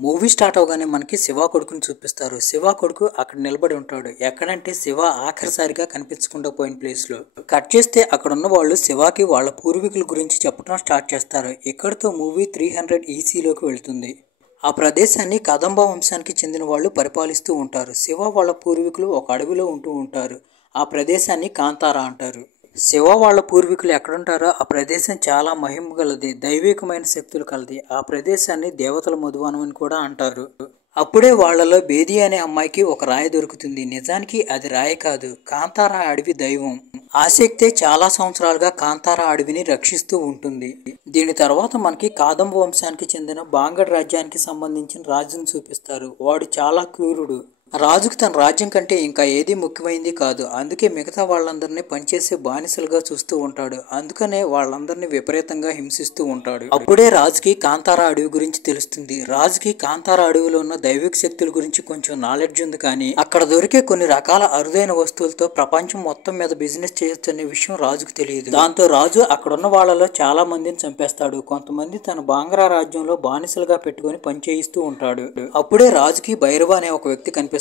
Movie start అవగానే మనకి శివ కొడుకుని చూపిస్తారు. శివ కొడుకు అక్కడ నిలబడి ఉంటాడు. ఎక్కడంటే శివ ఆఖరిసారిగా కనిపించకుండా పోయిన ప్లేస్ లో కట్ చేస్తే అక్కడ ఉన్న వాళ్ళు శివకి వాళ్ళ పూర్వీకుల గురించి చెప్పడం స్టార్ట్ చేస్తారు. ఇక్కడితో మూవీ 300 ఈసీలోకి వెళ్తుంది. ఆ ప్రదేశాన్ని కదంబ వంశానికి చెందిన వాళ్ళు పరిపాలిస్తూ ఉంటారు. శివ వాళ్ళ పూర్వీకులు ఒక అడవిలో ఉంటూ ఉంటారు. ఆ ప్రదేశాన్ని కాంతారా అంటారు. శివ వాళ్ళ పూర్వీకులు ఎక్కడుంటారో ఆ ప్రదేశం చాలా మహిమ గలది, దైవికమైన శక్తులు కలది. ఆ ప్రదేశాన్ని దేవతల మధువనం అని కూడా అంటారు. అప్పుడే వాళ్లలో బేది అనే అమ్మాయికి ఒక రాయి దొరుకుతుంది. నిజానికి అది రాయి కాదు, కాంతారా అడవి దైవం. ఆ శక్తే చాలా సంవత్సరాలుగా కాంతారా అడవిని రక్షిస్తూ ఉంటుంది. దీని తర్వాత మనకి కాదంబ వంశానికి చెందిన బాంగడ్ రాజ్యానికి సంబంధించిన రాజును చూపిస్తారు. వాడు చాలా క్రూరుడు. రాజుకు తన రాజ్యం కంటే ఇంకా ఏది ముఖ్యమైంది కాదు. అందుకే మిగతా వాళ్ళందరినీ పనిచేసే బానిసలుగా చూస్తూ ఉంటాడు. అందుకనే వాళ్ళందరినీ విపరీతంగా హింసిస్తూ ఉంటాడు. అప్పుడే రాజుకి కాంతారా అడవి గురించి తెలుస్తుంది. రాజుకి కాంతారా అడవిలో ఉన్న దైవిక శక్తుల గురించి కొంచెం నాలెడ్జ్ ఉంది, కానీ అక్కడ దొరికే కొన్ని రకాల అరుదైన వస్తువులతో ప్రపంచం మొత్తం మీద బిజినెస్ చేయొచ్చు అనే విషయం రాజుకు తెలియదు. దాంతో రాజు అక్కడున్న వాళ్ళలో చాలా మందిని చంపేస్తాడు. కొంతమంది తన బాంగ్రా రాజ్యంలో బానిసలుగా పెట్టుకుని పనిచేయిస్తూ ఉంటాడు. అప్పుడే రాజుకి భైరవ అనే ఒక వ్యక్తి కనిపిస్తాడు.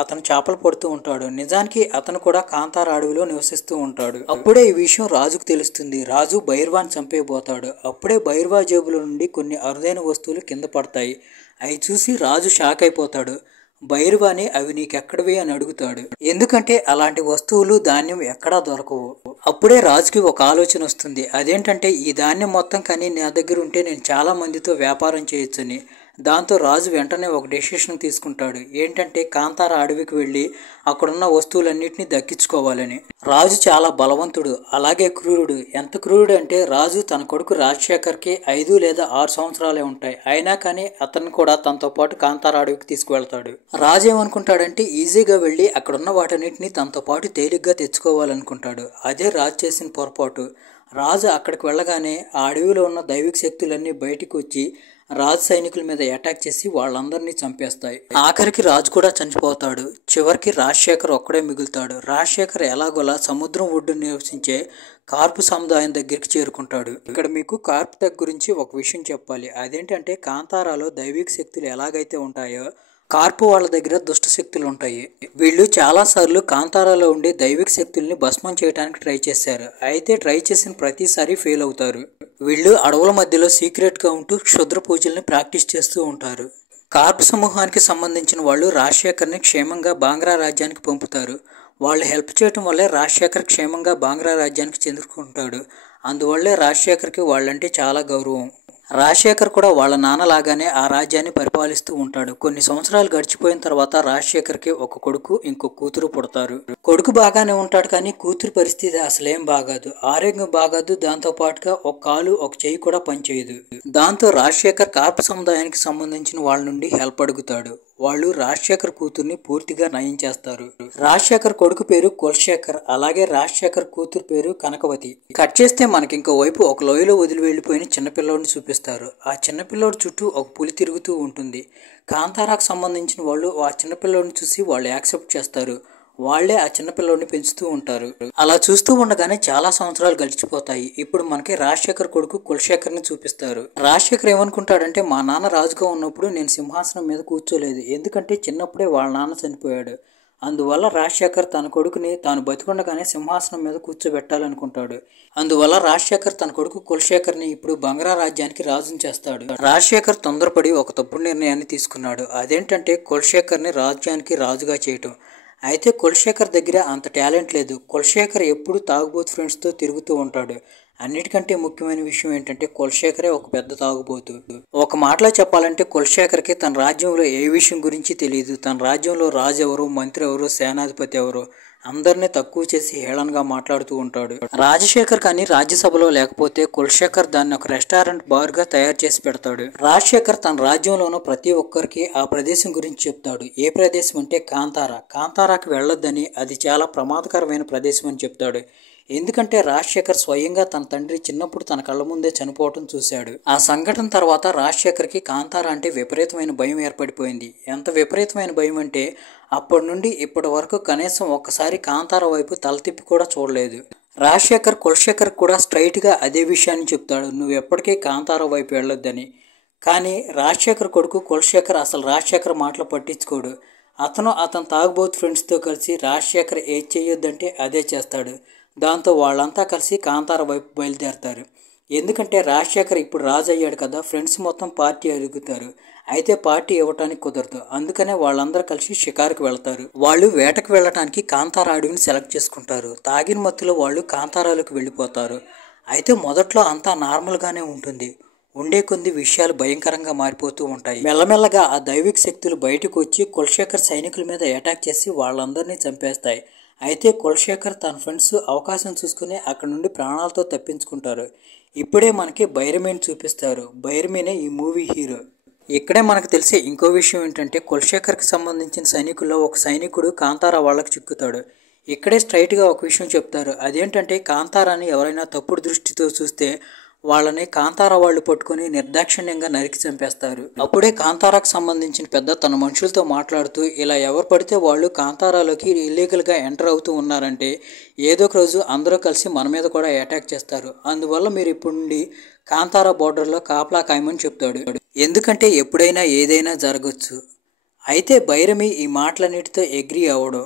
అతను చేపలు పడుతూ ఉంటాడు. నిజానికి అతను కూడా కాంతారా అడవిలో నివసిస్తూ ఉంటాడు. అప్పుడే ఈ విషయం రాజుకు తెలుస్తుంది. రాజు భైరవాన్ని చంపేయబోతాడు. అప్పుడే భైరవ జేబుల నుండి కొన్ని అరుదైన వస్తువులు కింద పడతాయి. అవి చూసి రాజు షాక్ అయిపోతాడు. భైరవాని అవి నీకెక్కడవి అని అడుగుతాడు. ఎందుకంటే అలాంటి వస్తువులు ధాన్యం ఎక్కడా దొరకవు. అప్పుడే రాజుకి ఒక ఆలోచన వస్తుంది. అదేంటంటే ఈ ధాన్యం మొత్తం కానీ నా దగ్గర ఉంటే నేను చాలా మందితో వ్యాపారం చేయొచ్చని. దాంతో రాజు వెంటనే ఒక డెసిషన్ తీసుకుంటాడు. ఏంటంటే కాంతారా అడవికి వెళ్ళి అక్కడున్న వస్తువులన్నింటినీ దక్కించుకోవాలని. రాజు చాలా బలవంతుడు, అలాగే క్రూరుడు. ఎంత క్రూరుడు అంటే రాజు తన కొడుకు రాజశేఖర్కి 5 లేదా 6 సంవత్సరాలే ఉంటాయి. అయినా కానీ అతను కూడా తనతో పాటు కాంతారా అడవికి తీసుకువెళ్తాడు. రాజు ఏమనుకుంటాడంటే ఈజీగా వెళ్ళి అక్కడున్న వాటన్నిటిని తనతో పాటు తేలిగ్గా తెచ్చుకోవాలనుకుంటాడు. అదే రాజు చేసిన పొరపాటు. రాజు అక్కడికి వెళ్ళగానే ఆ అడవిలో ఉన్న దైవిక శక్తులన్నీ బయటికి వచ్చి రాజు సైనికుల మీద అటాక్ చేసి వాళ్ళందరినీ చంపేస్తాయి. ఆఖరికి రాజు కూడా చనిపోతాడు. చివరికి రాజశేఖర్ ఒక్కడే మిగులుతాడు. రాజశేఖర్ ఎలాగోలా సముద్రం ఒడ్డు నివసించే కార్పు సముదాయం దగ్గరికి చేరుకుంటాడు. ఇక్కడ మీకు కార్పు తెగ గురించి ఒక విషయం చెప్పాలి. అదేంటంటే కాంతారాలో దైవిక శక్తులు ఎలాగైతే ఉంటాయో కార్పు వాళ్ళ దగ్గర దుష్ట శక్తులు ఉంటాయి. వీళ్ళు చాలా సార్లు కాంతారాలో ఉండే దైవిక శక్తుల్ని భస్మం చేయడానికి ట్రై చేశారు. అయితే ట్రై చేసిన ప్రతిసారి ఫెయిల్ అవుతారు. వీళ్ళు అడవుల మధ్యలో సీక్రెట్ గా ఉంటూ క్షుద్ర పూజల్ని ప్రాక్టీస్ చేస్తూ ఉంటారు. కార్పు సమూహానికి సంబంధించిన వాళ్ళు రాజశేఖర్ని క్షేమంగా బాంగ్రా రాజ్యానికి పంపుతారు. వాళ్ళు హెల్ప్ చేయడం వల్లే రాజశేఖర్ క్షేమంగా బాంగ్రా రాజ్యానికి చేరుకుంటాడు. అందువల్లే రాజశేఖర్కి వాళ్ళంటే చాలా గౌరవం. రాజశేఖర్ కూడా వాళ్ళ నాన్నలాగానే ఆ రాజ్యాన్ని పరిపాలిస్తూ ఉంటాడు. కొన్ని సంవత్సరాలు గడిచిపోయిన తర్వాత రాజశేఖర్కి ఒక కొడుకు, ఇంకో కూతురు పుడతారు. కొడుకు బాగానే ఉంటాడు, కానీ కూతురు పరిస్థితి అసలేం బాగాదు. ఆరోగ్యం బాగాదు. దాంతో పాటుగా ఒక కాలు ఒక చెయ్యి కూడా పనిచేయదు. దాంతో రాజశేఖర్ కార్పు సముదాయానికి సంబంధించిన వాళ్ళ నుండి హెల్ప్ అడుగుతాడు. వాళ్ళు రాజశేఖర్ కూతుర్ని పూర్తిగా నయం చేస్తారు. రాజశేఖర్ కొడుకు పేరు కులశేఖర్, అలాగే రాజశేఖర్ కూతురు పేరు కనకవతి. కట్ చేస్తే మనకి ఇంకో వైపు ఒక లోయలో వదిలి వెళ్లిపోయిన చిన్నపిల్లోడిని చూపిస్తారు. ఆ చిన్నపిల్లోడి చుట్టూ ఒక పులి తిరుగుతూ ఉంటుంది. కాంతారాకు సంబంధించిన వాళ్ళు ఆ చిన్నపిల్లోడిని చూసి వాళ్ళు యాక్సెప్ట్ చేస్తారు. వాళ్లే ఆ చిన్నపిల్లోడిని పెంచుతూ ఉంటారు. అలా చూస్తూ ఉండగానే చాలా సంవత్సరాలు గడిచిపోతాయి. ఇప్పుడు మనకి రాజశేఖర్ కొడుకు కులశేఖర్ ని చూపిస్తారు. రాజశేఖర్ ఏమనుకుంటాడంటే మా నాన్న రాజుగా ఉన్నప్పుడు నేను సింహాసనం మీద కూర్చోలేదు, ఎందుకంటే చిన్నప్పుడే వాళ్ళ నాన్న చనిపోయాడు. అందువల్ల రాజశేఖర్ తన కొడుకుని తాను బతికుండగానే సింహాసనం మీద కూర్చోబెట్టాలనుకుంటాడు. అందువల్ల రాజశేఖర్ తన కొడుకు కులశేఖర్ని ఇప్పుడు బంగ్రా రాజ్యానికి రాజుని చేస్తాడు. రాజశేఖర్ తొందరపడి ఒక తప్పుడు నిర్ణయాన్ని తీసుకున్నాడు. అదేంటంటే కులశేఖర్ని రాజ్యానికి రాజుగా చేయటం. అయితే కులశేఖర్ దగ్గర అంత టాలెంట్ లేదు. కులశేఖర్ ఎప్పుడు తాగుబోతు ఫ్రెండ్స్తో తిరుగుతూ ఉంటాడు. అన్నిటికంటే ముఖ్యమైన విషయం ఏంటంటే కులశేఖరే ఒక పెద్ద తాగుబోతు. ఒక మాటలో చెప్పాలంటే కులశేఖర్కి తన రాజ్యంలో ఏ విషయం గురించి తెలియదు. తన రాజ్యంలో రాజు ఎవరు, మంత్రి ఎవరు, సేనాధిపతి ఎవరు అందరినీ తక్కువ చేసి హేళనగా మాట్లాడుతూ ఉంటాడు. రాజశేఖర్ కానీ రాజ్యసభలో లేకపోతే కులశేఖర్ దాన్ని ఒక రెస్టారెంట్ బార్ గా తయారు చేసి పెడతాడు. రాజశేఖర్ తన రాజ్యంలో ఉన్న ప్రతి ఒక్కరికి ఆ ప్రదేశం గురించి చెప్తాడు. ఏ ప్రదేశం అంటే కాంతారా. కాంతారాకి వెళ్ళొద్దని, అది చాలా ప్రమాదకరమైన ప్రదేశం అని చెప్తాడు. ఎందుకంటే రాజశేఖర్ స్వయంగా తన తండ్రి చిన్నప్పుడు తన కళ్ళ ముందే చనిపోవటం చూశాడు. ఆ సంఘటన తర్వాత రాజశేఖర్కి కాంతారా అంటే విపరీతమైన భయం ఏర్పడిపోయింది. ఎంత విపరీతమైన భయం అంటే అప్పటి నుండి ఇప్పటి వరకు కనీసం ఒక్కసారి కాంతారా వైపు తల తిప్పి కూడా చూడలేదు. రాజశేఖర్ కులశేఖర్ కూడా స్ట్రైట్గా అదే విషయాన్ని చెప్తాడు, నువ్వు ఎప్పటికీ కాంతారా వైపు వెళ్ళొద్దని. కానీ రాజశేఖర్ కొడుకు కులశేఖర్ అసలు రాజశేఖర్ మాటలు పట్టించుకోడు. అతను తాగుబోతు ఫ్రెండ్స్తో కలిసి రాజశేఖర్ ఏది చేయొద్దంటే అదే చేస్తాడు. దాంతో వాళ్ళంతా కలిసి కాంతార వైపు బయలుదేరతారు. ఎందుకంటే రాజశేఖర్ ఇప్పుడు రాజు అయ్యాడు కదా, ఫ్రెండ్స్ మొత్తం పార్టీ అడుగుతారు. అయితే పార్టీ ఇవ్వటానికి కుదరదు. అందుకనే వాళ్ళందరూ కలిసి షికారుకు వెళ్తారు. వాళ్ళు వేటకు వెళ్ళటానికి కాంతార అడవిని సెలెక్ట్ చేసుకుంటారు. తాగిన మత్తులో వాళ్ళు కాంతారాలకు వెళ్ళిపోతారు. అయితే మొదట్లో అంతా నార్మల్గానే ఉంటుంది. ఉండే కొద్ది విషయాలు భయంకరంగా మారిపోతూ ఉంటాయి. మెల్లమెల్లగా ఆ దైవిక శక్తులు బయటకు వచ్చి కులశేఖర్ సైనికుల మీద అటాక్ చేసి వాళ్ళందరినీ చంపేస్తాయి. అయితే కులశేఖర్ తన ఫ్రెండ్స్ అవకాశం చూసుకుని అక్కడి నుండి ప్రాణాలతో తప్పించుకుంటారు. ఇప్పుడే మనకి బైరమీని చూపిస్తారు. బైరమీనే ఈ మూవీ హీరో. ఇక్కడే మనకు తెలిసే ఇంకో విషయం ఏంటంటే కులశేఖర్కి సంబంధించిన సైనికుల్లో ఒక సైనికుడు కాంతార వాళ్ళకి చిక్కుతాడు. ఇక్కడే స్ట్రైట్గా ఒక విషయం చెప్తారు. అదేంటంటే కాంతారాని ఎవరైనా తప్పుడు దృష్టితో చూస్తే వాళ్ళని కాంతారా వాళ్ళు పట్టుకొని నిర్దాక్షిణ్యంగా నరికి చంపేస్తారు. అప్పుడే కాంతారాకు సంబంధించిన పెద్ద తన మనుషులతో మాట్లాడుతూ ఇలా ఎవరు పడితే వాళ్ళు కాంతారాలోకి ఇల్లీగల్గా ఎంటర్ అవుతూ ఉన్నారంటే ఏదో ఒక రోజు అందరూ కలిసి మన మీద కూడా అటాక్ చేస్తారు. అందువల్ల మీరు ఇప్పుడు నుండి కాంతారా బోర్డర్లో కాపలా కాయమని చెప్తాడు. ఎందుకంటే ఎప్పుడైనా ఏదైనా జరగచ్చు. అయితే బైరమి ఈ మాటలన్నిటితో అగ్రీ అవ్వడు.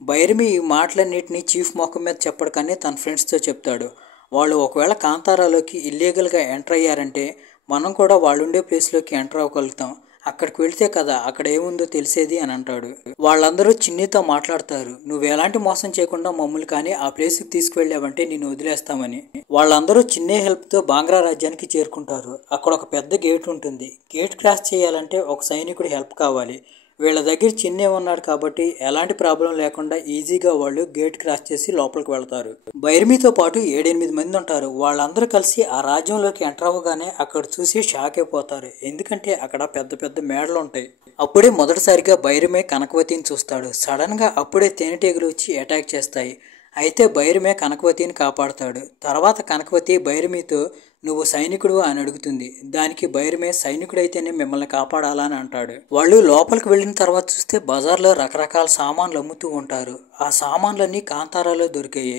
బైరమి ఈ మాటలన్నిటిని చీఫ్ మొఖం మీద చెప్పడు, కానీ తన ఫ్రెండ్స్తో చెప్తాడు. వాళ్ళు ఒకవేళ కాంతారాలోకి ఇల్లీగల్గా ఎంటర్ అయ్యారంటే మనం కూడా వాళ్ళుండే ప్లేస్లోకి ఎంటర్ అవ్వగలుగుతాం. అక్కడికి వెళితే కదా అక్కడ ఏముందో తెలిసేది అని అంటాడు. వాళ్ళందరూ చిన్నితో మాట్లాడతారు. నువ్వు ఎలాంటి మోసం చేయకుండా మమ్మల్ని కానీ ఆ ప్లేస్కి తీసుకువెళ్ళావంటే నేను వదిలేస్తామని. వాళ్ళందరూ చిన్నే హెల్ప్తో బాంగ్రా రాజ్యానికి చేరుకుంటారు. అక్కడ ఒక పెద్ద గేట్ ఉంటుంది. గేట్ క్రాస్ చేయాలంటే ఒక సైనికుడి హెల్ప్ కావాలి. వీళ్ళ దగ్గర చిన్నే ఉన్నాడు కాబట్టి ఎలాంటి ప్రాబ్లం లేకుండా ఈజీగా వాళ్ళు గేట్ క్రాస్ చేసి లోపలికి వెళ్తారు. బైరమితో పాటు 7-8 మంది ఉంటారు. వాళ్ళందరూ కలిసి ఆ రాజ్యంలోకి ఎంటర్ అవ్వగానే అక్కడ చూసి షాక్ అయిపోతారు. ఎందుకంటే అక్కడ పెద్ద పెద్ద మేడలు ఉంటాయి. అప్పుడే మొదటిసారిగా బైరమే కనకవతిని చూస్తాడు. సడన్గా అప్పుడే తేనెటీగలు వచ్చి అటాక్ చేస్తాయి. అయితే బైరమే కనకవతిని కాపాడుతాడు. తర్వాత కనకవతి బైరమితో నువ్వు సైనికుడు అని అడుగుతుంది. దానికి బైరమే సైనికుడైతేనే మిమ్మల్ని కాపాడాలా అని అంటాడు. వాళ్ళు లోపలికి వెళ్ళిన తర్వాత చూస్తే బజార్లో రకరకాల సామాన్లు అమ్ముతూ ఉంటారు. ఆ సామాన్లన్నీ కాంతారాలో దొరికాయి.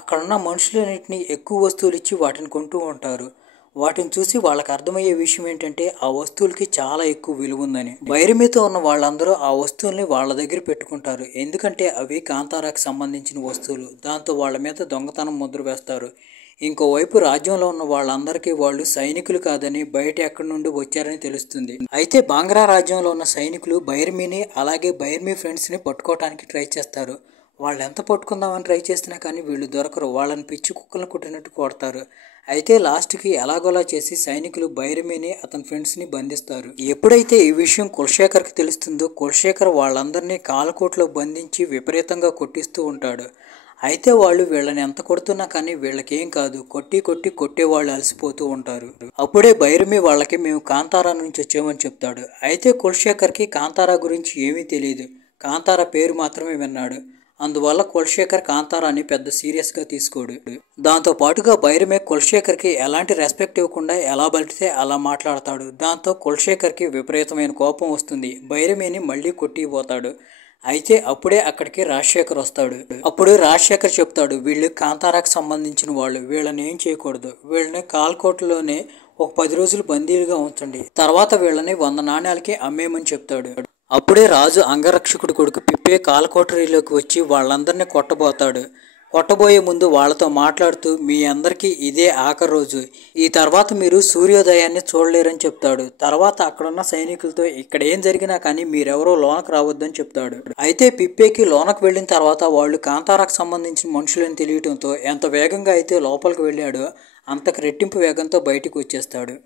అక్కడున్న మనుషులన్నింటినీ ఎక్కువ వస్తువులు ఇచ్చి వాటిని కొంటూ ఉంటారు. వాటిని చూసి వాళ్ళకి అర్థమయ్యే విషయం ఏంటంటే ఆ వస్తువులకి చాలా ఎక్కువ విలువ ఉందని. బైరమితో ఉన్న వాళ్ళందరూ ఆ వస్తువుల్ని వాళ్ళ దగ్గర పెట్టుకుంటారు. ఎందుకంటే అవి కాంతారాకు సంబంధించిన వస్తువులు. దాంతో వాళ్ళ మీద దొంగతనం ముద్ర వేస్తారు. ఇంకోవైపు రాజ్యంలో ఉన్న వాళ్ళందరికీ వాళ్ళు సైనికులు కాదని బయట ఎక్కడి నుండి వచ్చారని తెలుస్తుంది. అయితే బాంగ్రా రాజ్యంలో ఉన్న సైనికులు బైరమిని అలాగే బైరమి ఫ్రెండ్స్ని పట్టుకోవడానికి ట్రై చేస్తారు. వాళ్ళు ఎంత పట్టుకుందామని ట్రై చేసినా కానీ వీళ్ళు దొరకరు. వాళ్ళని పిచ్చి కుక్కలను కుట్టినట్టు కొడతారు. అయితే లాస్ట్కి ఎలాగోలా చేసి సైనికులు బైరమిని అతని ఫ్రెండ్స్ని బంధిస్తారు. ఎప్పుడైతే ఈ విషయం కులశేఖర్కి తెలుస్తుందో కులశేఖర్ వాళ్ళందరినీ కాలకోట్లో బంధించి విపరీతంగా కొట్టిస్తూ ఉంటాడు. అయితే వాళ్ళు వీళ్ళని ఎంత కొడుతున్నా కానీ వీళ్ళకేం కాదు. కొట్టేవాళ్ళు అలసిపోతూ ఉంటారు. అప్పుడే బైరమి వాళ్ళకి మేము కాంతారా నుంచి వచ్చామని చెప్తాడు. అయితే కులశేఖర్కి కాంతారా గురించి ఏమీ తెలియదు. కాంతారా పేరు మాత్రమే విన్నాడు. అందువల్ల కులశేఖర్ కాంతారాని పెద్ద సీరియస్గా తీసుకోడు. దాంతో పాటుగా బైరమే కులశేఖర్కి ఎలాంటి రెస్పెక్ట్ ఇవ్వకుండా ఎలా బలితే అలా మాట్లాడతాడు. దాంతో కులశేఖర్కి విపరీతమైన కోపం వస్తుంది. బైరమేని మళ్ళీ కొట్టిపోతాడు. అయితే అప్పుడే అక్కడికి రాజశేఖర్ వస్తాడు. అప్పుడు రాజశేఖర్ చెప్తాడు, వీళ్ళు కాంతారాకు సంబంధించిన వాళ్ళు, వీళ్ళని ఏం చేయకూడదు. వీళ్ళని కాల్కోటలోనే ఒక 10 రోజులు బందీలుగా ఉంచండి. తర్వాత వీళ్ళని 100 నాణ్యాలకి అమ్మేయమని చెప్తాడు. అప్పుడే రాజు అంగరక్షకుడు కొడుకు పిప్పే కాలకోటరీలోకి వచ్చి వాళ్ళందరినీ కొట్టబోయే ముందు వాళ్ళతో మాట్లాడుతూ మీ అందరికీ ఇదే ఆఖరి రోజు. ఈ తర్వాత మీరు సూర్యోదయాన్ని చూడలేరని చెప్తాడు. తర్వాత అక్కడున్న సైనికులతో ఇక్కడ ఏం జరిగినా కానీ మీరెవరో లోనకు రావద్దని చెప్తాడు. అయితే పిప్పేకి లోనకు వెళ్ళిన తర్వాత వాళ్ళు కాంతారాకు సంబంధించిన మనుషులని తెలియటంతో ఎంత వేగంగా అయితే లోపలికి వెళ్ళాడో అంతకు రెట్టింపు వేగంతో బయటికి వచ్చేస్తాడు.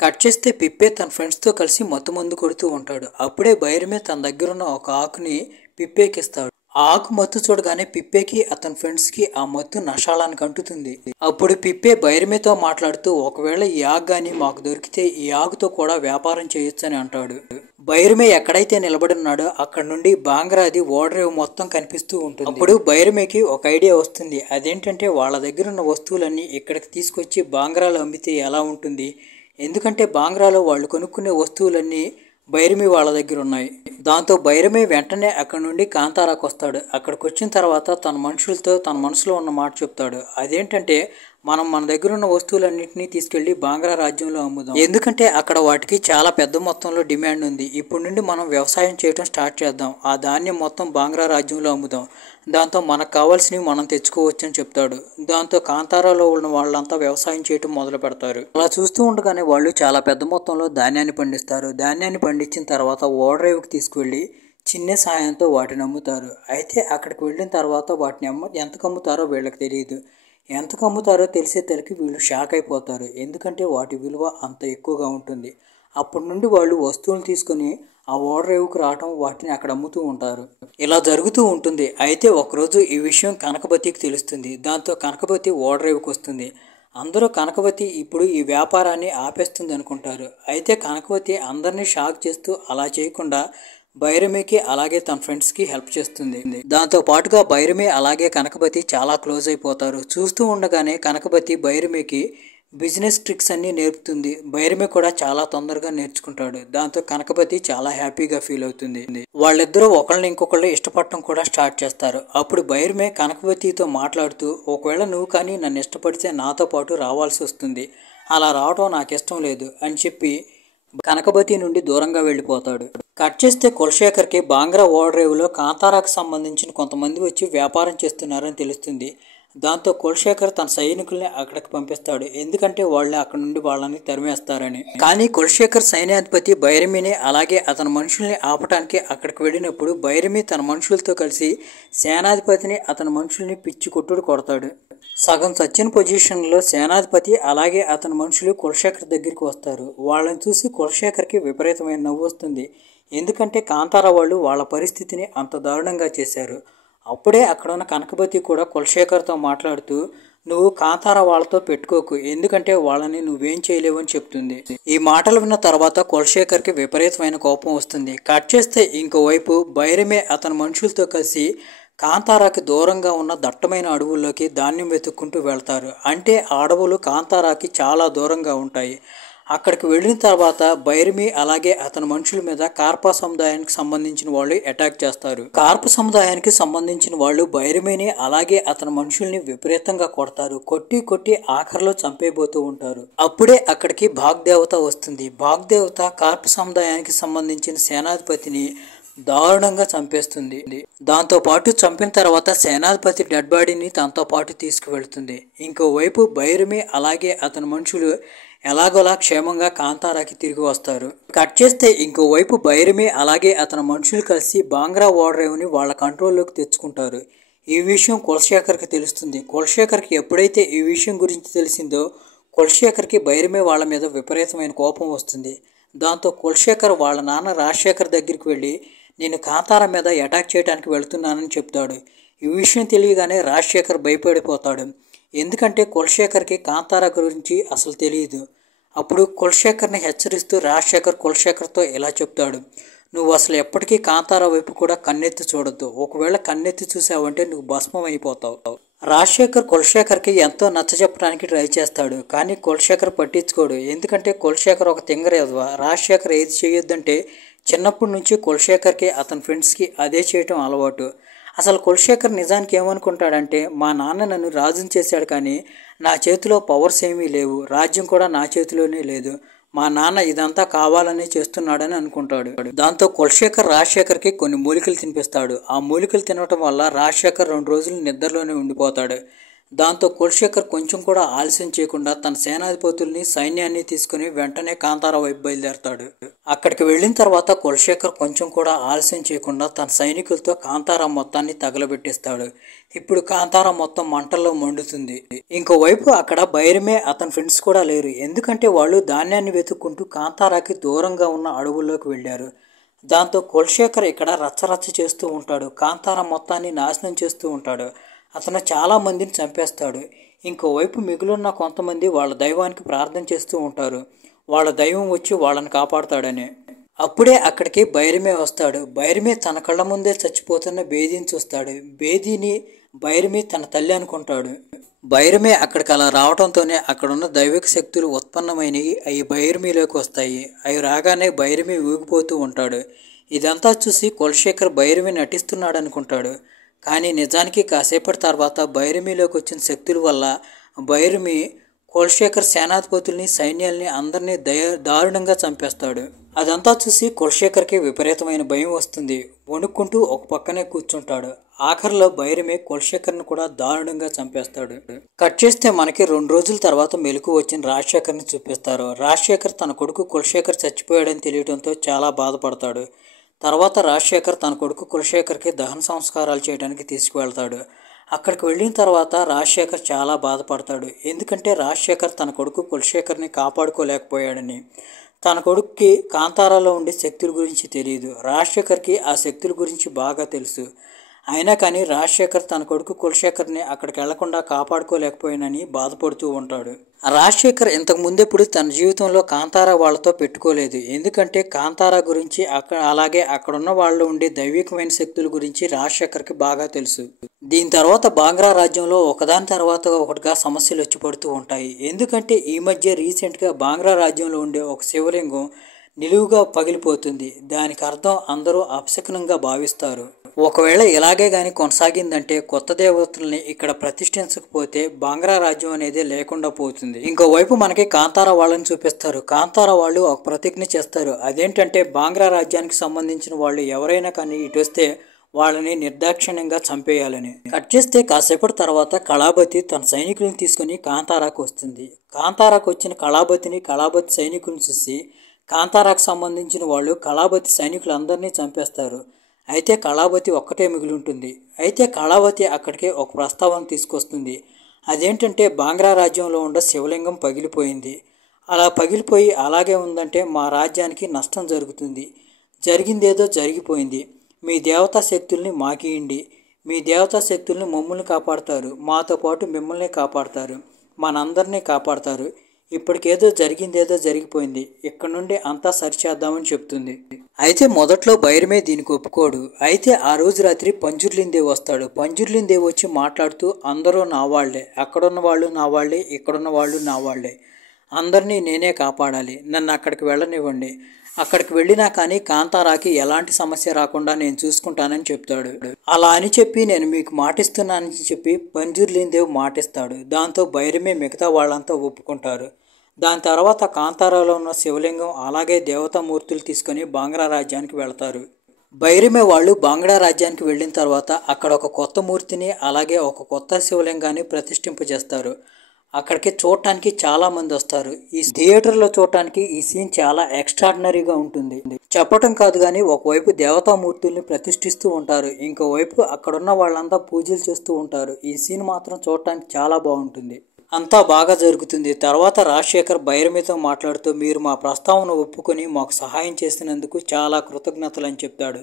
కట్ చేస్తే పిప్పే తన ఫ్రెండ్స్తో కలిసి మత్తు కొడుతూ ఉంటాడు. అప్పుడే బైరమే తన దగ్గరున్న ఒక ఆకుని పిప్పేకి ఇస్తాడు. ఆ ఆకు మత్తు చూడగానే పిప్పేకి అతని ఫ్రెండ్స్కి ఆ మత్తు నషాలానికి అంటుతుంది. అప్పుడు పిప్పే బైరమేతో మాట్లాడుతూ ఒకవేళ ఈ ఆకు కానీ మాకు దొరికితే ఈ ఆకుతో కూడా వ్యాపారం చేయొచ్చని అంటాడు. బైరమే ఎక్కడైతే నిలబడి ఉన్నాడో అక్కడ నుండి బాంగ్రాది ఓడరేవు మొత్తం కనిపిస్తూ ఉంటుంది. అప్పుడు బైరమేకి ఒక ఐడియా వస్తుంది. అదేంటంటే వాళ్ళ దగ్గర ఉన్న వస్తువులన్నీ ఇక్కడికి తీసుకొచ్చి బాంగ్రాలో అమ్మితే ఎలా ఉంటుంది. ఎందుకంటే బాంగ్రాలో వాళ్ళు కొనుక్కునే వస్తువులన్నీ బైరమి వాళ్ళ దగ్గర ఉన్నాయి. దాంతో బైరమి వెంటనే అక్కడ నుండి కాంతారాకు వస్తాడు. అక్కడికి వచ్చిన తర్వాత తన మనుషులతో తన మనసులో ఉన్న మాట చెప్తాడు. అదేంటంటే మనం మన దగ్గర ఉన్న వస్తువులన్నింటినీ తీసుకెళ్లి బాంగ్రా రాజ్యంలో అమ్ముదాం, ఎందుకంటే అక్కడ వాటికి చాలా పెద్ద మొత్తంలో డిమాండ్ ఉంది. ఇప్పటి నుండి మనం వ్యవసాయం చేయడం స్టార్ట్ చేద్దాం, ఆ ధాన్యం మొత్తం బాంగ్రా రాజ్యంలో అమ్ముదాం, దాంతో మనకు కావాల్సినవి మనం తెచ్చుకోవచ్చు అని చెప్తాడు. దాంతో కాంతారాలో ఉన్న వాళ్ళంతా వ్యవసాయం చేయడం మొదలు పెడతారు. అలా చూస్తూ ఉండగానే వాళ్ళు చాలా పెద్ద మొత్తంలో ధాన్యాన్ని పండిస్తారు. ధాన్యాన్ని పండించిన తర్వాత ఓడరేవుకి తీసుకువెళ్ళి చిన్న సాయంతో వాటిని అమ్ముతారు. అయితే అక్కడికి వెళ్ళిన తర్వాత వాటిని ఎంతకు అమ్ముతారో వీళ్ళకి తెలియదు. ఎంతకు అమ్ముతారో తెలిసేసరికి వీళ్ళు షాక్ అయిపోతారు, ఎందుకంటే వాటి విలువ అంత ఎక్కువగా ఉంటుంది. అప్పటి నుండి వాళ్ళు వస్తువులు తీసుకొని ఆ ఓడరేవుకు రావటం, వాటిని అక్కడ అమ్ముతూ ఉంటారు. ఇలా జరుగుతూ ఉంటుంది. అయితే ఒకరోజు ఈ విషయం కనకబతికి తెలుస్తుంది. దాంతో కనకబతి ఓడరేవుకి వస్తుంది. అందరూ కనకవతి ఇప్పుడు ఈ వ్యాపారాన్ని ఆపేస్తుంది అనుకుంటారు. అయితే కనకవతి అందరినీ షాక్ చేస్తూ అలా చేయకుండా భైరమికి అలాగే తన ఫ్రెండ్స్కి హెల్ప్ చేస్తుంది. దాంతో పాటుగా భైరమి అలాగే కనకపతి చాలా క్లోజ్ అయిపోతారు. చూస్తూ ఉండగానే కనకపతి భైరమికి బిజినెస్ ట్రిక్స్ అన్నీ నేర్పుతుంది. భైరమి కూడా చాలా తొందరగా నేర్చుకుంటాడు. దాంతో కనకపతి చాలా హ్యాపీగా ఫీల్ అవుతుంది. వాళ్ళిద్దరూ ఒకళ్ళని ఇంకొకళ్ళు ఇష్టపడటం కూడా స్టార్ట్ చేస్తారు. అప్పుడు భైరమి కనకపతితో మాట్లాడుతూ, ఒకవేళ నువ్వు కానీ నన్ను ఇష్టపడితే నాతో పాటు రావాల్సి వస్తుంది, అలా రావడం నాకు ఇష్టం లేదు అని చెప్పి కనకపతి నుండి దూరంగా వెళ్ళిపోతాడు. కట్ చేస్తే కులశేఖర్కి బాంగ్రా ఓడరేవులో కాంతారాకు సంబంధించిన కొంతమంది వచ్చి వ్యాపారం చేస్తున్నారని తెలుస్తుంది. దాంతో కులశేఖర్ తన సైనికుల్ని అక్కడికి పంపిస్తాడు, ఎందుకంటే వాళ్ళు అక్కడ నుండి వాళ్ళని తరిమేస్తారని. కానీ కులశేఖర్ సైన్యాధిపతి భైరమిని అలాగే అతని మనుషుల్ని ఆపటానికి అక్కడికి వెళ్ళినప్పుడు భైరమి తన మనుషులతో కలిసి సేనాధిపతిని అతని మనుషుల్ని పిచ్చి కొట్టుడు కొడతాడు. సగం సచిన పొజిషన్లో సేనాధిపతి అలాగే అతని మనుషులు కులశేఖర్ దగ్గరికి వస్తారు. వాళ్ళని చూసి కులశేఖర్కి విపరీతమైన నవ్వు వస్తుంది, ఎందుకంటే కాంతారా వాళ్ళు వాళ్ళ పరిస్థితిని అంత దారుణంగా చేశారు. అప్పుడే అక్కడ ఉన్న కనకపతి కూడా కులశేఖర్తో మాట్లాడుతూ, నువ్వు కాంతారా వాళ్ళతో పెట్టుకోకు, ఎందుకంటే వాళ్ళని నువ్వేం చేయలేవు అని చెప్తుంది. ఈ మాటలు విన్న తర్వాత కులశేఖర్కి విపరీతమైన కోపం వస్తుంది. కట్ చేస్తే ఇంకోవైపు భైరమే అతని మనుషులతో కలిసి కాంతారాకి దూరంగా ఉన్న దట్టమైన అడవుల్లోకి ధాన్యం వెతుక్కుంటూ వెళ్తారు. అంటే ఆ అడవులు కాంతారాకి చాలా దూరంగా ఉంటాయి. అక్కడికి వెళ్ళిన తర్వాత భైరమి అలాగే అతని మనుషుల మీద కార్ప సముదాయానికి సంబంధించిన వాళ్ళు అటాక్ చేస్తారు. కార్ప సముదాయానికి సంబంధించిన వాళ్ళు భైరమిని అలాగే అతని మనుషుల్ని విపరీతంగా కొడతారు. కొట్టి ఆఖరిలో చంపేయబోతూ ఉంటారు. అప్పుడే అక్కడికి భాగ్దేవత వస్తుంది. భాగ్దేవత కార్ప సముదాయానికి సంబంధించిన సేనాధిపతిని దారుణంగా చంపేస్తుంది. దాంతో పాటు చంపిన తర్వాత సేనాధిపతి డెడ్ బాడీని తనతో పాటు తీసుకువెళ్తుంది. ఇంకోవైపు భైరమి అలాగే అతని మనుషులు ఎలాగోలా క్షేమంగా కాంతారాకి తిరిగి వస్తారు. కట్ చేస్తే ఇంకోవైపు భైరమి అలాగే అతని మనుషులు కలిసి బాంగ్రా ఓడరేవుని వాళ్ళ కంట్రోల్లోకి తెచ్చుకుంటారు. ఈ విషయం కులశేఖర్కి తెలుస్తుంది. కులశేఖర్కి ఎప్పుడైతే ఈ విషయం గురించి తెలిసిందో కులశేఖర్కి భైరమి వాళ్ళ మీద విపరీతమైన కోపం వస్తుంది. దాంతో కులశేఖర్ వాళ్ళ నాన్న రాజశేఖర్ దగ్గరికి వెళ్ళి, నేను కాంతారా మీద అటాక్ చేయడానికి వెళ్తున్నానని చెప్తాడు. ఈ విషయం తెలియగానే రాజశేఖర్ భయపడిపోతాడు, ఎందుకంటే కులశేఖర్కి కాంతారా గురించి అసలు తెలియదు. అప్పుడు కులశేఖర్ని హెచ్చరిస్తూ రాజశేఖర్ కులశేఖర్తో ఇలా చెప్తాడు, నువ్వు అసలు ఎప్పటికీ కాంతారా వైపు కూడా కన్నెత్తి చూడొద్దు, ఒకవేళ కన్నెత్తి చూసావంటే నువ్వు భస్మం అయిపోతావు. రాజశేఖర్ కులశేఖర్కి ఎంతో నచ్చజెప్పడానికి ట్రై చేస్తాడు, కానీ కులశేఖర్ పట్టించుకోడు, ఎందుకంటే కులశేఖర్ ఒక తింగరేదవ. రాజశేఖర్ ఏది చేయొద్దంటే చిన్నప్పటి నుంచి కులశేఖర్కి అతని ఫ్రెండ్స్కి అదే చేయటం అలవాటు. అసలు కులశేఖర్ నిజానికి ఏమనుకుంటాడంటే, మా నాన్న నన్ను రాజుని చేశాడు, కానీ నా చేతిలో పవర్స్ ఏమీ లేవు, రాజ్యం కూడా నా చేతిలోనే లేదు, మా నాన్న ఇదంతా కావాలని చేస్తున్నాడని అనుకుంటాడు. దాంతో కులశేఖర్ రాజశేఖర్కి కొన్ని మూలికలు తినిపిస్తాడు. ఆ మూలికలు తినటం వల్ల రాజశేఖర్ 2 రోజులు నిద్రలోనే ఉండిపోతాడు. దాంతో కులశేఖర్ కొంచెం కూడా ఆలస్యం చేయకుండా తన సేనాధిపతుల్ని సైన్యాన్ని తీసుకుని వెంటనే కాంతారా వైపు బయలుదేరతాడు. అక్కడికి వెళ్ళిన తర్వాత కులశేఖర్ కొంచెం కూడా ఆలస్యం చేయకుండా తన సైనికులతో కాంతారా మొత్తాన్ని తగలబెట్టేస్తాడు. ఇప్పుడు కాంతారా మొత్తం మంటల్లో మండుతుంది. ఇంకోవైపు అక్కడ భైరమే అతని ఫ్రెండ్స్ కూడా లేరు, ఎందుకంటే వాళ్ళు ధాన్యాన్ని వెతుక్కుంటూ కాంతారాకి దూరంగా ఉన్న అడవుల్లోకి వెళ్ళారు. దాంతో కులశేఖర్ ఇక్కడ రచ్చరచ్చ చేస్తూ ఉంటాడు, కాంతారా మొత్తాన్ని నాశనం చేస్తూ ఉంటాడు. అతను చాలా మందిని చంపేస్తాడు. ఇంకోవైపు మిగులున్న కొంతమంది వాళ్ళ దైవానికి ప్రార్థన చేస్తూ ఉంటారు, వాళ్ళ దైవం వచ్చి వాళ్ళని కాపాడుతాడని. అప్పుడే అక్కడికి భైరమే వస్తాడు. భైరమే తన కళ్ళ ముందే చచ్చిపోతున్న బేదీని చూస్తాడు. బేదీని భైరమి తన తల్లి అనుకుంటాడు. భైరమే అక్కడికి అలా రావడంతోనే అక్కడున్న దైవిక శక్తులు ఉత్పన్నమైనవి అవి భైరమిలోకి వస్తాయి. అవి రాగానే భైరమి ఊగిపోతూ ఉంటాడు. ఇదంతా చూసి కులశేఖర్ భైరమి నటిస్తున్నాడు అనుకుంటాడు, కానీ నిజానికి కాసేపటి తర్వాత భైరమిలోకి వచ్చిన శక్తుల వల్ల భైరమి కులశేఖర్ సేనాధిపతుల్ని సైన్యాల్ని అందరినీ దారుణంగా చంపేస్తాడు. అదంతా చూసి కులశేఖర్కి విపరీతమైన భయం వస్తుంది. వణుక్కుంటూ ఒక పక్కనే కూర్చుంటాడు. ఆఖరిలో భైరమి కులశేఖర్ని కూడా దారుణంగా చంపేస్తాడు. కట్ చేస్తే మనకి 2 రోజుల తర్వాత మెలకు వచ్చిన రాజశేఖర్ని చూపిస్తారు. రాజశేఖర్ తన కొడుకు కులశేఖర్ చచ్చిపోయాడని తెలియడంతో చాలా బాధపడతాడు. తర్వాత రాజశేఖర్ తన కొడుకు కులశేఖర్కి దహన సంస్కారాలు చేయడానికి తీసుకువెళ్తాడు. అక్కడికి వెళ్ళిన తర్వాత రాజశేఖర్ చాలా బాధపడతాడు. ఎందుకంటే రాజశేఖర్ తన కొడుకు కులశేఖర్ని కాపాడుకోలేకపోయాడని. తన కొడుక్కి కాంతారాలో ఉండే శక్తుల గురించి తెలియదు. రాజశేఖర్కి ఆ శక్తుల గురించి బాగా తెలుసు. అయినా కానీ రాజశేఖర్ తన కొడుకు కులశేఖర్ని అక్కడికి వెళ్లకుండా కాపాడుకోలేకపోయానని బాధపడుతూ ఉంటాడు. రాజశేఖర్ ఇంతకు ముందెప్పుడు తన జీవితంలో కాంతారా వాళ్ళతో పెట్టుకోలేదు. ఎందుకంటే కాంతారా గురించి అలాగే అక్కడున్న వాళ్ళు ఉండే దైవికమైన శక్తుల గురించి రాజశేఖర్కి బాగా తెలుసు. దీని తర్వాత బాంగ్రా రాజ్యంలో ఒకదాని తర్వాత ఒకటిగా సమస్యలు వచ్చి పడుతూ ఉంటాయి. ఎందుకంటే ఈ మధ్య రీసెంట్గా బాంగ్రా రాజ్యంలో ఉండే ఒక శివలింగం నిలువుగా పగిలిపోతుంది. దానికి అర్థం అందరూ అపశకునంగా భావిస్తారు. ఒకవేళ ఇలాగే కానీ కొనసాగిందంటే కొత్త దేవతల్ని ఇక్కడ ప్రతిష్ఠించకపోతే బాంగ్రా రాజ్యం అనేది లేకుండా పోతుంది. ఇంకోవైపు మనకి కాంతారా వాళ్ళని చూపిస్తారు. కాంతారా వాళ్ళు ఒక ప్రతిజ్ఞ చేస్తారు. అదేంటంటే బాంగ్రా రాజ్యానికి సంబంధించిన వాళ్ళు ఎవరైనా కానీ ఇటు వస్తే వాళ్ళని నిర్దాక్షిణ్యంగా చంపేయాలని. కట్ చేస్తే కాసేపటి తర్వాత కళావతి తన సైనికులను తీసుకుని కాంతారాకు వస్తుంది. కాంతారాకు వచ్చిన కళావతి సైనికులను చూసి కాంతారాకు సంబంధించిన వాళ్ళు కళావతి సైనికులందరినీ చంపేస్తారు. అయితే కళావతి ఒక్కటే మిగిలి ఉంటుంది. అయితే కళావతి అక్కడికి ఒక ప్రస్తావన తీసుకొస్తుంది. అదేంటంటే బాంగ్రా రాజ్యంలో ఉన్న శివలింగం పగిలిపోయింది. అలా పగిలిపోయి అలాగే ఉందంటే మా రాజ్యానికి నష్టం జరుగుతుంది. జరిగిందేదో జరిగిపోయింది. మీ దేవతా శక్తుల్ని మాకియండి. మీ దేవతా శక్తుల్ని మమ్మల్ని కాపాడతారు. మాతో పాటు మిమ్మల్ని కాపాడతారు. మనందరినీ కాపాడతారు. ఇప్పటికేదో జరిగిందేదో జరిగిపోయింది. ఇక్కడ నుండి అంతా సరిచేద్దామని చెప్తుంది. అయితే మొదట్లో భైరమే దీనికి ఒప్పుకోడు. అయితే ఆ రోజు రాత్రి పంజుర్లిన్ దేవ్ వస్తాడు. పంజుర్లిన్ దేవ్ వచ్చి మాట్లాడుతూ అందరూ నా వాళ్లే, అక్కడున్న వాళ్ళు నా వాళ్లే, ఇక్కడున్న వాళ్ళు నా వాళ్లే, అందరినీ నేనే కాపాడాలి, నన్ను అక్కడికి వెళ్ళనివ్వండి, అక్కడికి వెళ్ళినా కానీ కాంతారాకి ఎలాంటి సమస్య రాకుండా నేను చూసుకుంటానని చెప్తాడు. అలా అని చెప్పి నేను మీకు మాటిస్తున్నానని చెప్పి పంజుర్లిన్ దేవ్ మాటిస్తాడు. దాంతో భైరమే మిగతా వాళ్ళంతా ఒప్పుకుంటారు. దాని తర్వాత కాంతారాలో ఉన్న శివలింగం అలాగే దేవతామూర్తులు తీసుకొని బాంగ్రా రాజ్యానికి వెళతారు. భైరమే వాళ్ళు బాంగ్రా రాజ్యానికి వెళ్ళిన తర్వాత అక్కడ ఒక కొత్త మూర్తిని అలాగే ఒక కొత్త శివలింగాన్ని ప్రతిష్ఠింపజేస్తారు. అక్కడికి చూడటానికి చాలా మంది వస్తారు. ఈ థియేటర్లో చూడటానికి ఈ సీన్ చాలా ఎక్స్ట్రాడినరీగా ఉంటుంది. చెప్పటం కాదు కానీ ఒకవైపు దేవతామూర్తుల్ని ప్రతిష్ఠిస్తూ ఉంటారు, ఇంకోవైపు అక్కడున్న వాళ్ళంతా పూజలు చేస్తూ ఉంటారు. ఈ సీన్ మాత్రం చూడటానికి చాలా బాగుంటుంది. అంతా బాగా జరుగుతుంది. తర్వాత రాజశేఖర్ భైరమితో మాట్లాడుతూ మీరు మా ప్రస్తావన ఒప్పుకొని మాకు సహాయం చేసినందుకు చాలా కృతజ్ఞతలు అని చెప్తాడు.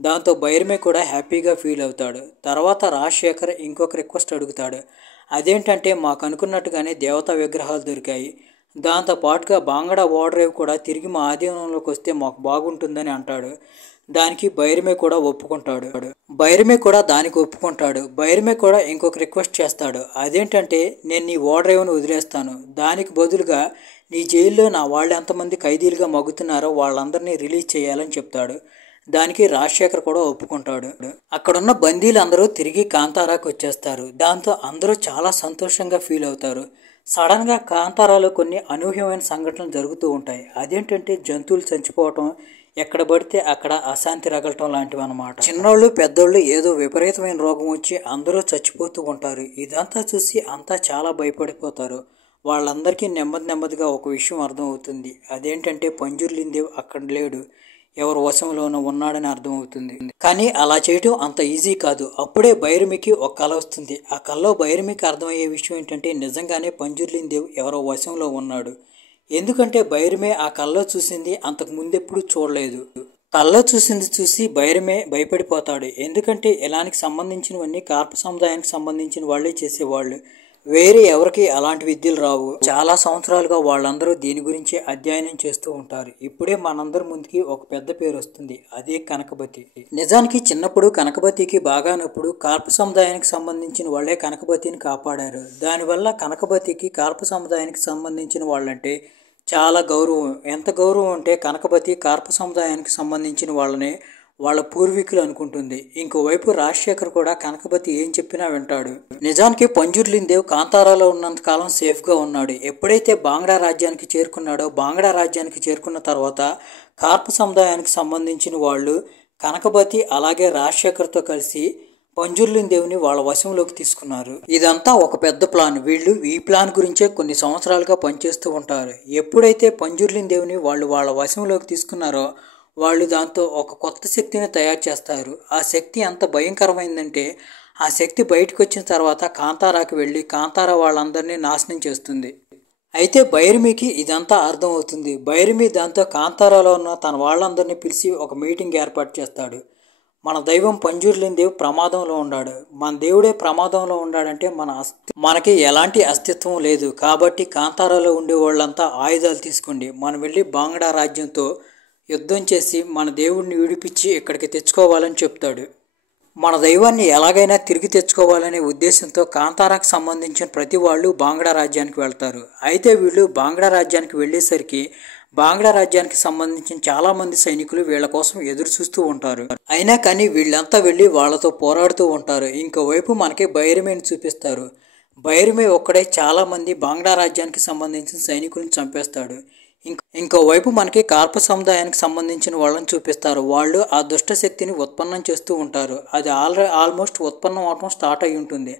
దాంతో భైరమి కూడా హ్యాపీగా ఫీల్ అవుతాడు. తర్వాత రాజశేఖర్ ఇంకొక రిక్వెస్ట్ అడుగుతాడు. అదేంటంటే మాకు అనుకున్నట్టుగానే దేవతా విగ్రహాలు దొరికాయి. దాంతో పాటుగా బాంగ్రా ఓడరేవు కూడా తిరిగి మా ఆధీనంలోకి వస్తే మాకు బాగుంటుందని అంటాడు. దానికి భైరమే కూడా ఒప్పుకుంటాడు. భైరమే కూడా దానికి ఒప్పుకుంటాడు. భైరమే కూడా ఇంకొక రిక్వెస్ట్ చేస్తాడు. అదేంటంటే నేను నీ ఓడరేవును వదిలేస్తాను, దానికి బదులుగా నీ జైల్లో నా వాళ్ళు ఎంతమంది ఖైదీలుగా మగ్గుతున్నారో వాళ్ళందరినీ రిలీజ్ చేయాలని చెప్తాడు. దానికి రాజశేఖర్ కూడా ఒప్పుకుంటాడు. అక్కడున్న బందీలందరూ తిరిగి కాంతారాకు వచ్చేస్తారు. దాంతో అందరూ చాలా సంతోషంగా ఫీల్ అవుతారు. సడన్గా కాంతారాలో కొన్ని అనూహ్యమైన సంఘటనలు జరుగుతూ ఉంటాయి. అదేంటంటే జంతువులు చచ్చిపోవటం, ఎక్కడ పడితే అక్కడ అశాంతి రగలటం లాంటివి అన్నమాట. చిన్నోళ్ళు పెద్దోళ్ళు ఏదో విపరీతమైన రోగం వచ్చి అందరూ చచ్చిపోతూ ఉంటారు. ఇదంతా చూసి అంతా చాలా భయపడిపోతారు. వాళ్ళందరికీ నెమ్మదిగా ఒక విషయం అర్థమవుతుంది. అదేంటంటే పంజుర్లిన్ దేవ్ అక్కడ లేడు, ఎవరు వశంలోనూ ఉన్నాడని అర్థమవుతుంది. కానీ అలా చేయటం అంత ఈజీ కాదు. అప్పుడే భైరమికి ఒక కళ వస్తుంది. ఆ కళలో భైరమికి అర్థమయ్యే విషయం ఏంటంటే నిజంగానే పంజుర్లిన్ దేవ్ ఎవరో వశంలో ఉన్నాడు. ఎందుకంటే భైరమే ఆ కళ్ళలో చూసింది అంతకు ముందెప్పుడు చూడలేదు. కళ్ళలో చూసింది చూసి భైరమే భయపడిపోతాడు. ఎందుకంటే ఇలానికి సంబంధించినవన్నీ కార్ప సముదాయానికి సంబంధించిన వాళ్ళే చేసేవాళ్ళు, వేరే ఎవరికి అలాంటి విద్యలు రావు. చాలా సంవత్సరాలుగా వాళ్ళందరూ దీని గురించి అధ్యయనం చేస్తూ ఉంటారు. ఇప్పుడే మనందరి ముందుకి ఒక పెద్ద పేరు వస్తుంది, అదే కనకబతి. నిజానికి చిన్నప్పుడు కనకబతికి బాగానప్పుడు కార్ప సముదాయానికి సంబంధించిన వాళ్ళే కనకబతిని కాపాడారు. దానివల్ల కనకబతికి కార్ప సముదాయానికి సంబంధించిన వాళ్ళంటే చాలా గౌరవం. ఎంత గౌరవం అంటే కనకబతి కార్ప సముదాయానికి సంబంధించిన వాళ్ళని వాళ్ళ పూర్వీకులు అనుకుంటుంది. ఇంకోవైపు రాజశేఖర్ కూడా కనకబతి ఏం చెప్పినా వింటాడు. నిజానికి పంజుర్లిన్ దేవ్ కాంతారాలో ఉన్నంత కాలం సేఫ్గా ఉన్నాడు. ఎప్పుడైతే బాంగ్లా రాజ్యానికి చేరుకున్నాడో, బాంగ్లా రాజ్యానికి చేరుకున్న తర్వాత కార్ప సముదాయానికి సంబంధించిన వాళ్ళు కనకబతి అలాగే రాజశేఖర్తో కలిసి పంజుర్లిన్ దేవుని వాళ్ళ వశంలోకి తీసుకున్నారు. ఇదంతా ఒక పెద్ద ప్లాన్. వీళ్ళు ఈ ప్లాన్ గురించే కొన్ని సంవత్సరాలుగా పనిచేస్తూ ఉంటారు. ఎప్పుడైతే పంజుర్లిన్ దేవుని వాళ్ళు వాళ్ళ వశంలోకి తీసుకున్నారో వాళ్ళు దాంతో ఒక కొత్త శక్తిని తయారు చేస్తారు. ఆ శక్తి ఎంత భయంకరమైందంటే ఆ శక్తి బయటకు వచ్చిన తర్వాత కాంతారాకి వెళ్ళి కాంతారా వాళ్ళందరినీ నాశనం చేస్తుంది. అయితే భైరమికి ఇదంతా అర్థమవుతుంది. భైరమి దాంతో కాంతారాలో ఉన్న తన వాళ్ళందరినీ పిలిచి ఒక మీటింగ్ ఏర్పాటు చేస్తాడు. మన దైవం పంజుర్లిన్ దేవ్ ప్రమాదంలో ఉన్నాడు. మన దేవుడే ప్రమాదంలో ఉన్నాడంటే మనకి ఎలాంటి అస్తిత్వం లేదు. కాబట్టి కాంతారాలో ఉండే వాళ్ళంతా ఆయుధాలు తీసుకోండి. మనం వెళ్ళి బాంగ్లా రాజ్యంతో యుద్ధం చేసి మన దేవుడిని విడిపించి ఇక్కడికి తెచ్చుకోవాలని చెప్తాడు. మన దైవాన్ని ఎలాగైనా తిరిగి తెచ్చుకోవాలనే ఉద్దేశంతో కాంతారాకు సంబంధించిన ప్రతి వాళ్ళు బాంగ్లా రాజ్యానికి వెళ్తారు. అయితే వీళ్ళు బాంగ్లా రాజ్యానికి వెళ్ళేసరికి బాంగ్లా రాజ్యానికి సంబంధించిన చాలా మంది సైనికులు వీళ్ళ కోసం ఎదురు చూస్తూ ఉంటారు. అయినా కానీ వీళ్ళంతా వెళ్ళి వాళ్ళతో పోరాడుతూ ఉంటారు. ఇంకోవైపు మనకి భైరమిని చూపిస్తారు. భైరమి ఒక్కడే చాలా మంది బాంగ్లా రాజ్యానికి సంబంధించిన సైనికులను చంపేస్తాడు. ఇంకోవైపు మనకి కార్ప సముదాయానికి సంబంధించిన వాళ్ళని చూపిస్తారు. వాళ్ళు ఆ దుష్ట శక్తిని ఉత్పన్నం చేస్తూ ఉంటారు. అది ఆల్మోస్ట్ ఉత్పన్నం అవటం స్టార్ట్ అయి ఉంటుంది.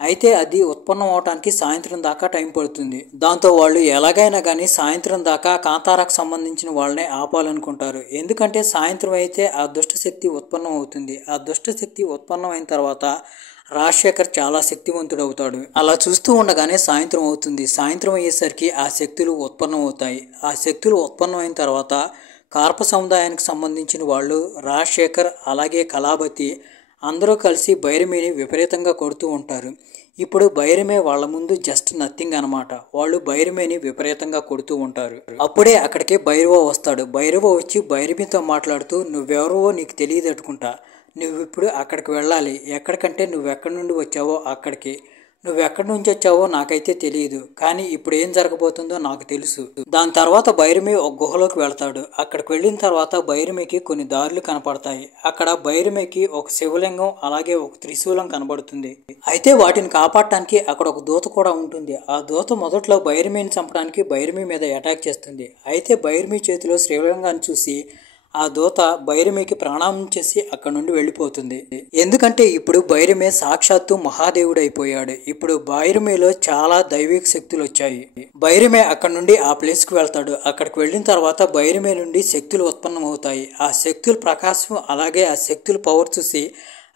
అయితే అది ఉత్పన్నం అవటానికి సాయంత్రం దాకా టైం పడుతుంది. దాంతో వాళ్ళు ఎలాగైనా కానీ సాయంత్రం దాకా కాంతారాకు సంబంధించిన వాళ్ళని ఆపాలనుకుంటారు. ఎందుకంటే సాయంత్రం అయితే ఆ దుష్టశక్తి ఉత్పన్నం అవుతుంది. ఆ దుష్టశక్తి ఉత్పన్నం అయిన తర్వాత రాజశేఖర్ చాలా శక్తివంతుడు అవుతాడు. అలా చూస్తూ ఉండగానే సాయంత్రం అవుతుంది. సాయంత్రం అయ్యేసరికి ఆ శక్తులు ఉత్పన్నం అవుతాయి. ఆ శక్తులు ఉత్పన్నం అయిన తర్వాత కార్ప సముదాయానికి సంబంధించిన వాళ్ళు రాజశేఖర్ అలాగే కళావతి అందరూ కలిసి భైరమిని విపరీతంగా కొడుతూ ఉంటారు. ఇప్పుడు భైరమే వాళ్ళ ముందు జస్ట్ నథింగ్ అనమాట. వాళ్ళు భైరమిని విపరీతంగా కొడుతూ ఉంటారు. అప్పుడే అక్కడికి భైరవ వస్తాడు. భైరవ వచ్చి భైరమితో మాట్లాడుతూ, నువ్వెవరో నీకు తెలియదు అనుకుంటా, నువ్వు ఇప్పుడు అక్కడికి వెళ్ళాలి. ఎక్కడికంటే నువ్వెక్కడి నుండి వచ్చావో అక్కడికి. నువ్వెక్కడి నుంచి వచ్చావో నాకైతే తెలియదు, కానీ ఇప్పుడు ఏం జరగబోతుందో నాకు తెలుసు. దాని తర్వాత భైరమి ఒక గుహలోకి వెళ్తాడు. అక్కడికి వెళ్ళిన తర్వాత భైరమికి కొన్ని దారులు కనపడతాయి. అక్కడ భైరమికి ఒక శివలింగం అలాగే ఒక త్రిశూలం కనబడుతుంది. అయితే వాటిని కాపాడటానికి అక్కడ ఒక దూత కూడా ఉంటుంది. ఆ దూత మొదట్లో భైరమిని చంపడానికి భైరమి మీద అటాక్ చేస్తుంది. అయితే భైరమి చేతిలో శివలింగాన్ని చూసి ఆ దూత భైరమికి ప్రణామం చేసి అక్కడ నుండి వెళ్ళిపోతుంది. ఎందుకంటే ఇప్పుడు భైరమే సాక్షాత్తు మహాదేవుడు అయిపోయాడు. ఇప్పుడు భైరమిలో చాలా దైవిక శక్తులు వచ్చాయి. భైరమే అక్కడ నుండి ఆ ప్లేస్కి వెళ్తాడు. అక్కడికి వెళ్ళిన తర్వాత భైరమే నుండి శక్తులు ఉత్పన్నం అవుతాయి. ఆ శక్తుల ప్రకాశం అలాగే ఆ శక్తుల పవర్ చూసి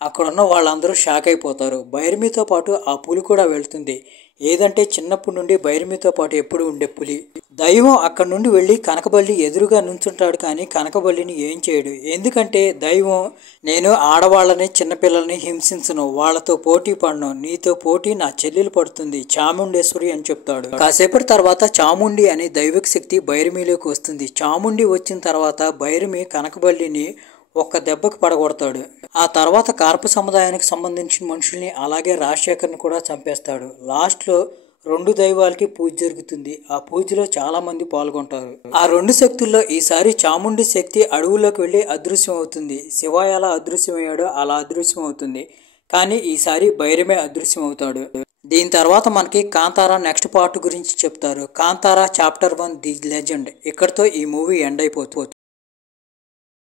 అక్కడున్న వాళ్ళందరూ షాక్ అయిపోతారు. భైరమితో పాటు ఆ పులి కూడా వెళ్తుంది. ఏదంటే చిన్నప్పటి నుండి భైరమితో పాటు ఎప్పుడు ఉండే పులి. దైవం అక్కడి నుండి వెళ్ళి కనకబల్లి ఎదురుగా నుంచుంటాడు, కానీ కనకబల్లిని ఏం చేయడు. ఎందుకంటే దైవం, నేను ఆడవాళ్ళని చిన్నపిల్లల్ని హింసించను, వాళ్ళతో పోటీ పడను, నీతో పోటీ నా చెల్లెలు పడుతుంది, చాముండేశ్వరి అని చెప్తాడు. కాసేపటి తర్వాత చాముండి అనే దైవిక శక్తి భైరమిలోకి వస్తుంది. చాముండి వచ్చిన తర్వాత భైరమి కనకబల్లిని ఒక్క దెబ్బకు పడగొడతాడు. ఆ తర్వాత కార్ప సముదాయానికి సంబంధించిన మనుషుల్ని అలాగే రాజశేఖర్ని కూడా చంపేస్తాడు. లాస్ట్లో 2 దైవాలకి పూజ జరుగుతుంది. ఆ పూజలో చాలా మంది పాల్గొంటారు. ఆ 2 శక్తుల్లో ఈసారి చాముండి శక్తి అడవుల్లోకి వెళ్ళి అదృశ్యం అవుతుంది. శివ ఎలా అదృశ్యమయ్యాడో అలా అదృశ్యం అవుతుంది. కానీ ఈసారి భైరమే అదృశ్యం అవుతాడు. దీని తర్వాత మనకి కాంతారా నెక్స్ట్ పార్ట్ గురించి చెప్తారు. Kantara chapter 1 the legend. ఇక్కడితో ఈ మూవీ ఎండ్ అయిపోతుంది.